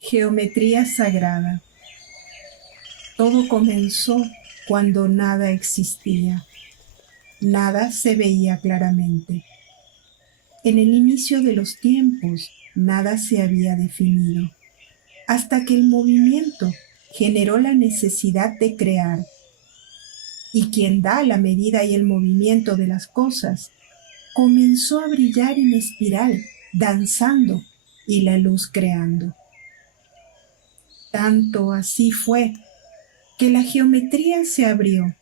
Geometría sagrada. Todo comenzó cuando nada existía. Nada se veía claramente. En el inicio de los tiempos, nada se había definido, hasta que el movimiento generó la necesidad de crear. Y quien da la medida y el movimiento de las cosas, comenzó a brillar en espiral, danzando, y la luz creando. Tanto así fue que la geometría se abrió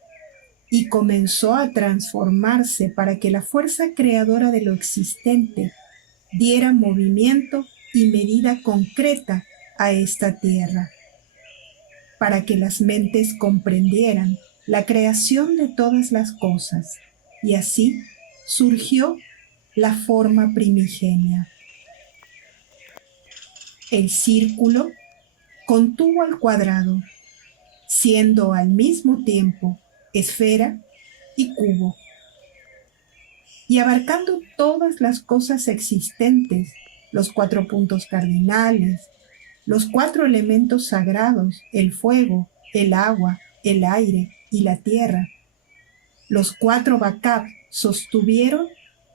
y comenzó a transformarse para que la fuerza creadora de lo existente diera movimiento y medida concreta a esta tierra, para que las mentes comprendieran la creación de todas las cosas, y así surgió la forma primigenia. El círculo contuvo al cuadrado, siendo al mismo tiempo esfera y cubo, y abarcando todas las cosas existentes, los 4 puntos cardinales, los 4 elementos sagrados, el fuego, el agua, el aire y la tierra. Los 4 Bakab sostuvieron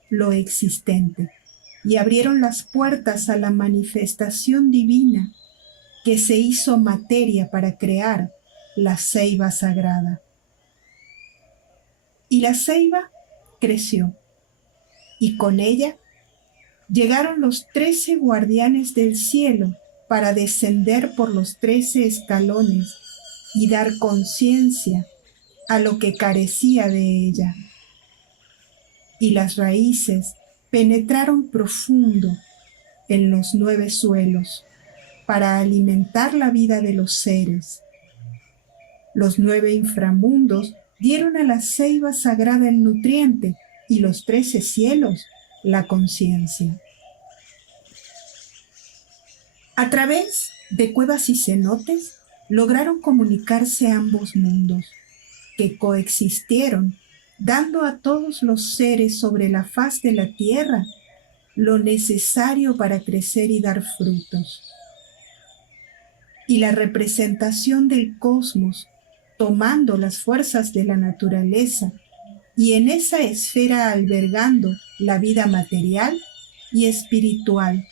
lo existente y abrieron las puertas a la manifestación divina que se hizo materia para crear la ceiba sagrada. Y la ceiba creció, y con ella llegaron los 13 guardianes del cielo para descender por los 13 escalones y dar conciencia a lo que carecía de ella. Y las raíces penetraron profundo en los 9 suelos para alimentar la vida de los seres. Los 9 inframundos dieron a la ceiba sagrada el nutriente y los 13 cielos la conciencia. A través de cuevas y cenotes lograron comunicarse ambos mundos, que coexistieron, dando a todos los seres sobre la faz de la tierra lo necesario para crecer y dar frutos. Y la representación del cosmos, tomando las fuerzas de la naturaleza y en esa esfera albergando la vida material y espiritual,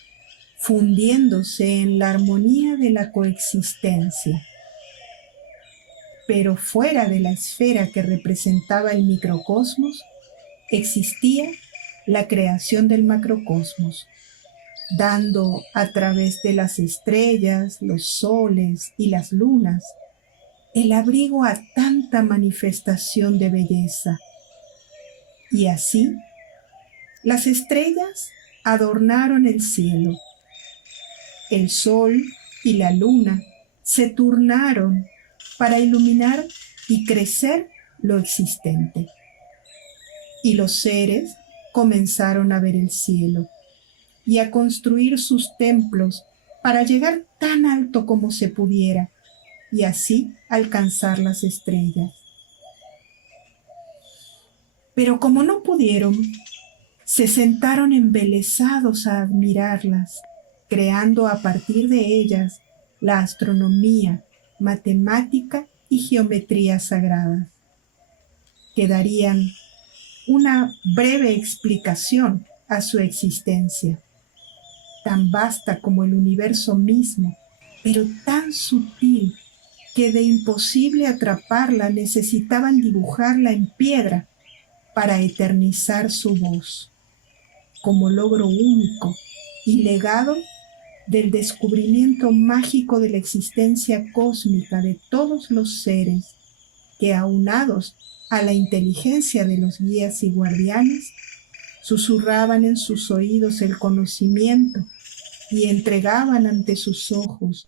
fundiéndose en la armonía de la coexistencia. Pero fuera de la esfera que representaba el microcosmos, existía la creación del macrocosmos, dando a través de las estrellas, los soles y las lunas el abrigo a tanta manifestación de belleza. Y así, las estrellas adornaron el cielo. El sol y la luna se turnaron para iluminar y crecer lo existente. Y los seres comenzaron a ver el cielo y a construir sus templos para llegar tan alto como se pudiera y así alcanzar las estrellas. Pero como no pudieron, se sentaron embelesados a admirarlas, creando a partir de ellas la astronomía, matemática y geometría sagradas, que darían una breve explicación a su existencia, tan vasta como el universo mismo, pero tan sutil que de imposible atraparla necesitaban dibujarla en piedra para eternizar su voz, como logro único y legado del descubrimiento mágico de la existencia cósmica de todos los seres que, aunados a la inteligencia de los guías y guardianes, susurraban en sus oídos el conocimiento y entregaban ante sus ojos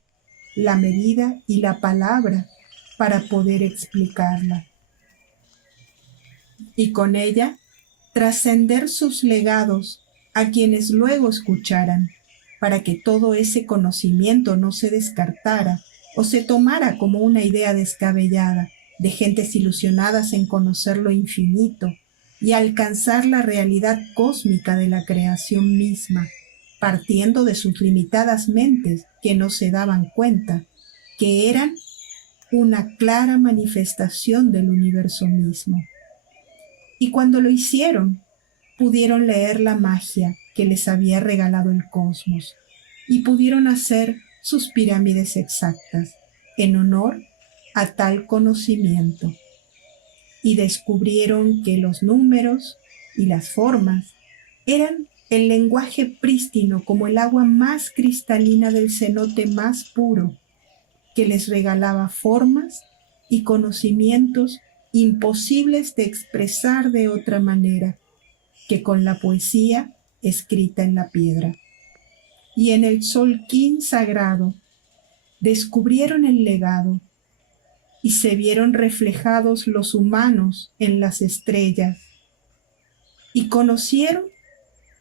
la medida y la palabra para poder explicarla. Y con ella trascender sus legados a quienes luego escucharan, para que todo ese conocimiento no se descartara o se tomara como una idea descabellada de gentes ilusionadas en conocer lo infinito y alcanzar la realidad cósmica de la creación misma, partiendo de sus limitadas mentes que no se daban cuenta que eran una clara manifestación del universo mismo. Y cuando lo hicieron, pudieron leer la magia que les había regalado el cosmos y pudieron hacer sus pirámides exactas en honor a tal conocimiento. Y descubrieron que los números y las formas eran el lenguaje prístino como el agua más cristalina del cenote más puro, que les regalaba formas y conocimientos imposibles de expresar de otra manera que con la poesía escrita en la piedra. Y en el Solquín sagrado descubrieron el legado y se vieron reflejados los humanos en las estrellas y conocieron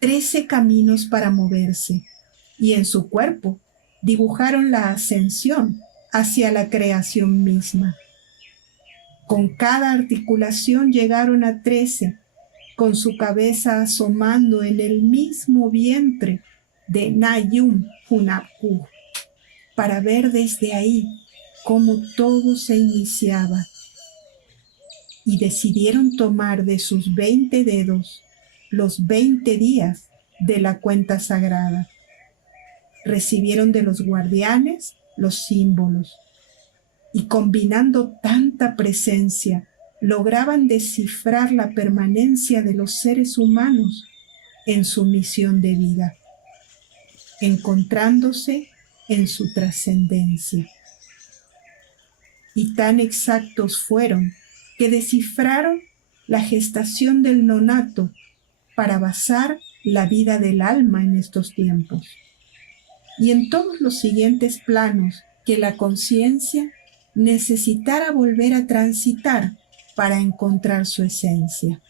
13 caminos para moverse y en su cuerpo dibujaron la ascensión hacia la creación misma. Con cada articulación llegaron a 13, con su cabeza asomando en el mismo vientre de Nayum Hunabku, para ver desde ahí cómo todo se iniciaba. Y decidieron tomar de sus 20 dedos los 20 días de la cuenta sagrada. Recibieron de los guardianes los símbolos y combinando tanta presencia, lograban descifrar la permanencia de los seres humanos en su misión de vida, encontrándose en su trascendencia. Y tan exactos fueron que descifraron la gestación del nonato para basar la vida del alma en estos tiempos y en todos los siguientes planos que la conciencia necesitara volver a transitar para encontrar su esencia.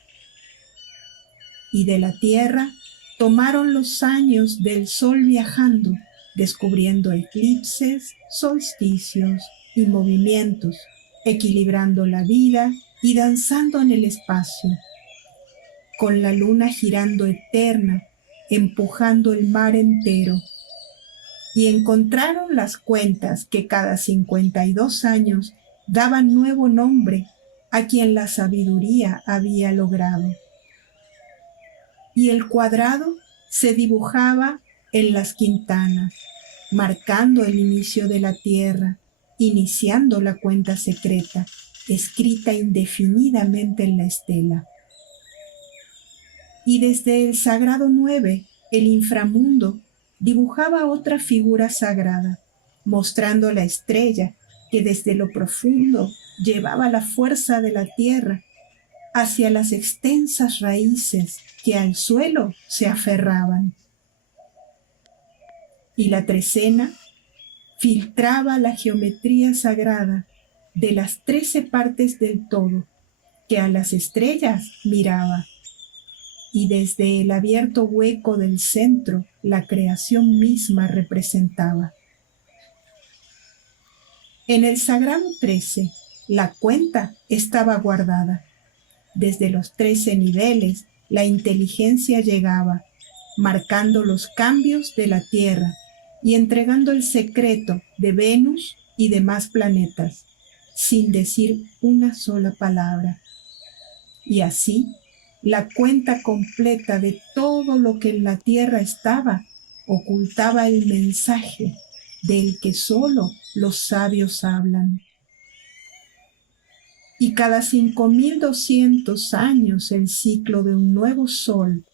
Y de la tierra tomaron los años del sol viajando, descubriendo eclipses, solsticios y movimientos, equilibrando la vida y danzando en el espacio, con la luna girando eterna, empujando el mar entero. Y encontraron las cuentas que cada 52 años daban nuevo nombre a quien la sabiduría había logrado. Y el cuadrado se dibujaba en las quintanas, marcando el inicio de la tierra, iniciando la cuenta secreta, escrita indefinidamente en la estela. Y desde el sagrado 9, el inframundo, dibujaba otra figura sagrada, mostrando la estrella que desde lo profundo llevaba la fuerza de la tierra hacia las extensas raíces que al suelo se aferraban. Y la trecena filtraba la geometría sagrada de las 13 partes del todo que a las estrellas miraba. Y desde el abierto hueco del centro la creación misma representaba. En el sagrado 13, la cuenta estaba guardada. Desde los 13 niveles, la inteligencia llegaba, marcando los cambios de la Tierra y entregando el secreto de Venus y demás planetas, sin decir una sola palabra. Y así, la cuenta completa de todo lo que en la Tierra estaba ocultaba el mensaje del que solo los sabios hablan. Y cada 5200 años el ciclo de un nuevo sol,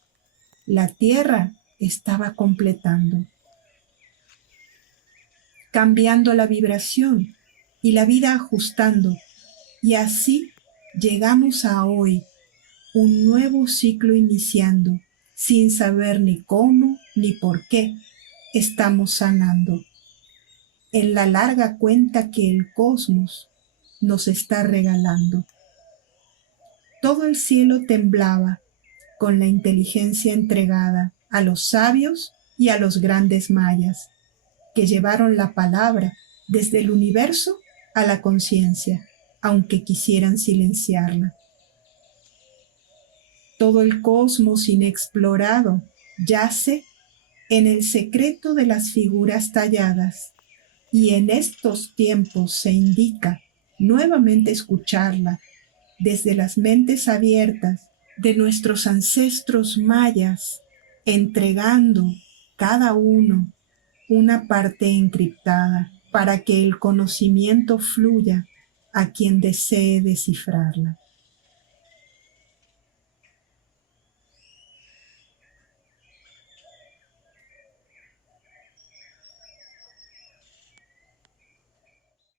la Tierra estaba completando, cambiando la vibración y la vida ajustando, y así llegamos a hoy, un nuevo ciclo iniciando, sin saber ni cómo ni por qué estamos sanando, en la larga cuenta que el cosmos nos está regalando. Todo el cielo temblaba con la inteligencia entregada a los sabios y a los grandes mayas, que llevaron la palabra desde el universo a la conciencia, aunque quisieran silenciarla. Todo el cosmos inexplorado yace en el secreto de las figuras talladas, y en estos tiempos se indica nuevamente escucharla desde las mentes abiertas de nuestros ancestros mayas, entregando cada uno una parte encriptada para que el conocimiento fluya a quien desee descifrarla.